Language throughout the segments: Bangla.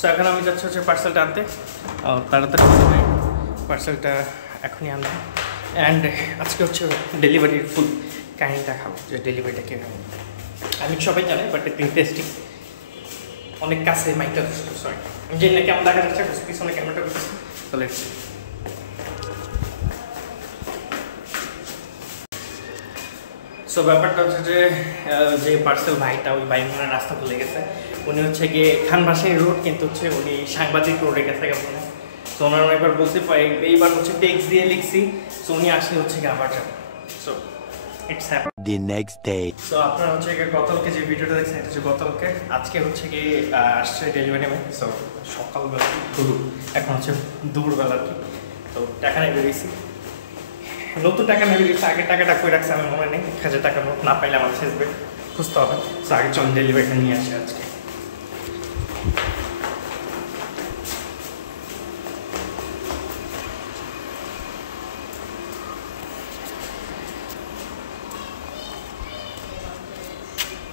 সো এখন আমি যাচ্ছি হচ্ছে পার্সেলটা আনতে, তাড়াতাড়ি পার্সেলটা এখনই আনলাম। অ্যান্ড আজকে হচ্ছে ডেলিভারির ফুল কাহিনিটা খাবো, যে ডেলিভারিটা কীভাবে আমি সবাই জানি, বাট একটু ইন্টারেস্টিং। অনেক কাছে মাইকটা, সরি আমি জানি না কেমন দেখা যাচ্ছে, পিছনে ক্যামেরাটা করতেছি। তাহলে সো ব্যাপারটা হচ্ছে যে পার্সেল ভাইটা, ওই ভাই মনে রাস্তা ভুলে গেছে। উনি হচ্ছে গিয়ে খানবাসানি রোড, কিন্তু হচ্ছে উনি সাংবাদিক রোডে গেছে কেমন। সো ওনার একবার বলতে পারি, এইবার হচ্ছে টেক্সট দিয়ে লিখছি। সো উনি আসলে হচ্ছে গিয়ে আবার যাবে। So it's happen the next day. So আপনারা হচ্ছে গিয়ে গতকালকে যে ভিডিওটা দেখছেন, এটা হচ্ছে গতকালকে। আজকে হচ্ছে গিয়ে আসছে ডেলিভারি ম্যান। সো সকালবেলা এখন হচ্ছে দুপুরবেলা আর কি। তো টাকা নিয়ে বেরিয়েছি, নতুন টাকা নেবে দিচ্ছে। আগের টাকাটা কই রাখছে আমি মনে নেই, 1000 টাকা নোট না পাইলে আমার শেষবে, খুঁজতে হবে। সো আগে চল ডেলিভারিটা নিয়ে আসি আজকে।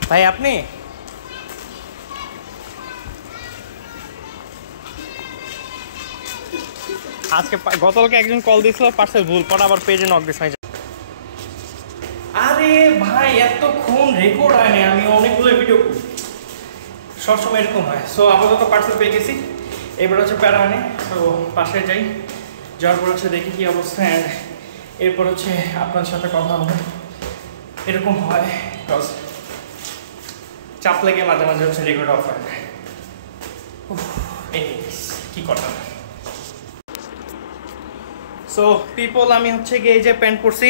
ভাই আপনি আজকে গতকালকে একজন কল দিয়েছিল, পার্সেল ভুল পর আবার পেজে নক দিস। আরে ভাই এতক্ষণ রেকর্ড হয়নি, আমি অনেকগুলো ভিডিও সবসময় এরকম হয়। সো আপাতত পার্সেল পেয়ে গেছি, এবার হচ্ছে প্যারা আনে। তো পাশে যাই, যাওয়ার পর হচ্ছে দেখি কী অবস্থা, অ্যান্ড এরপর হচ্ছে আপনার সাথে কথা হবে। এরকম হয় বিকজ চাপ লেগে মাঝে মাঝে হচ্ছে রেকর্ড অফ হয়। এই কী কথা। সো পিপল, আমি হচ্ছে গিয়ে এই যে প্যান্ট পরছি,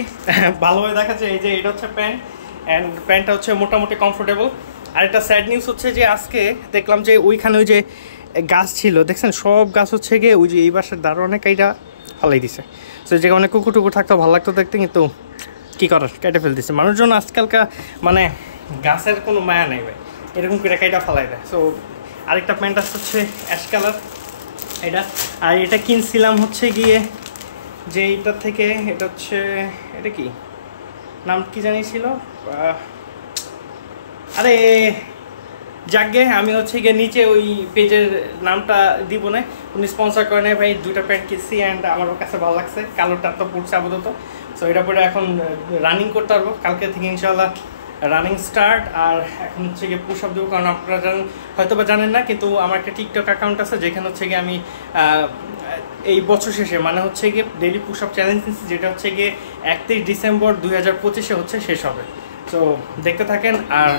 ভালোভাবে দেখাচ্ছে। এই যে এটা হচ্ছে প্যান্ট, অ্যান্ড প্যান্টটা হচ্ছে মোটামুটি কমফোর্টেবল। আর একটা স্যাড নিউজ হচ্ছে যে আজকে দেখলাম যে ওইখানে ওই যে গাছ ছিল, দেখছেন সব গাছ হচ্ছে গিয়ে ওই যে এই বাসার দারোয়ানে কাইটা ফালাই দিছে। সো যে অনেক কুকুর টুকুর থাকতো ভালো লাগতো দেখতে, কিন্তু কী করার, কেটে ফেল দিচ্ছে মানুষজন আজকালকার। মানে গাছের কোনো মায়া নেই ভাই, এরকম করে কাইটা ফালাই দেয়। সো আরেকটা প্যান্ট আসছে হচ্ছে অ্যাশ কালার এটা, আর এটা কিনছিলাম হচ্ছে গিয়ে যে এইটার থেকে। এটা হচ্ছে, এটা কি নাম কি জানিয়েছিল, আরে যাকে আমি হচ্ছে গিয়ে নিচে ওই পেজের নামটা দিব না, উনি স্পন্সর করে নেয় ভাই। 2টা প্যান্ট কিনছি, অ্যান্ড আমার কাছে ভালো লাগছে। কালোটা তো পড়ছে আপাতত। সো এটা পরে এখন রানিং করতে পারবো, কালকে থেকে ইনশাল্লাহ রানিং স্টার্ট। আর এখন হচ্ছে গিয়ে পুশ আপ দেবো, কারণ আপনারা হয়তো বা জানেন না, কিন্তু আমার একটা টিকটক অ্যাকাউন্ট আছে যেখানে হচ্ছে গিয়ে আমি এই বছর শেষে মানে হচ্ছে গিয়ে ডেইলি পুশ আপ চ্যালেঞ্জ নিচ্ছি, যেটা হচ্ছে গিয়ে 31 ডিসেম্বর 2025 হচ্ছে শেষ হবে। সো দেখতে থাকেন। আর